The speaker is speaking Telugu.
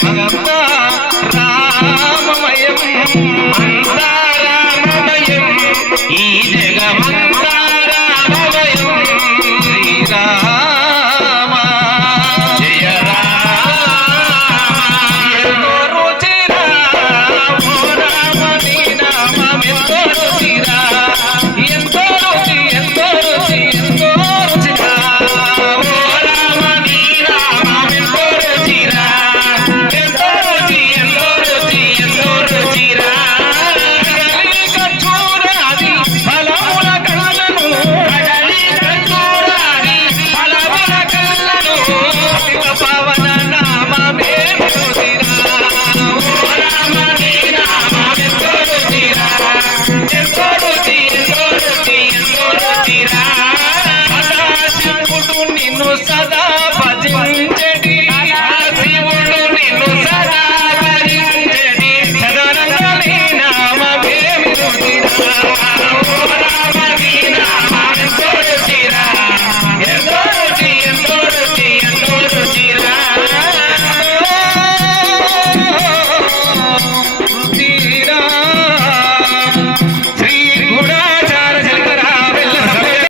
జగమంతా రామమయం అంతా రామమయం ఈ జగమంతా రామమయం శ్రీరామ జయ రామ ఎంతో రుచిరా ఓ రామ నీ నామమెంతో రుచిరా ఎంతో రుచి ఎంతో రుచి ఎంతో రుచిరా ఓ రామ నీ నామమెంతో రుచిరా ఎంతో రుచి ఎంతో రుచి ఎంతో రుచిరా కదలిక చూడాలి ఫలముల కళ్ళను కదలిక చూడాలి ఫలముల కళ్ళను శివ పవన నామమే రుచిరా ఓ రామ నీ నామమెంతో రుచిరా ఎంతో రుచి ఎంతో రుచి ఎంతో రుచిరా శివుడు నిన్ను సదా భజించడి శివుడు నిన్ను సదా భజించడి సదనంగా నీ నామమే రుచిరా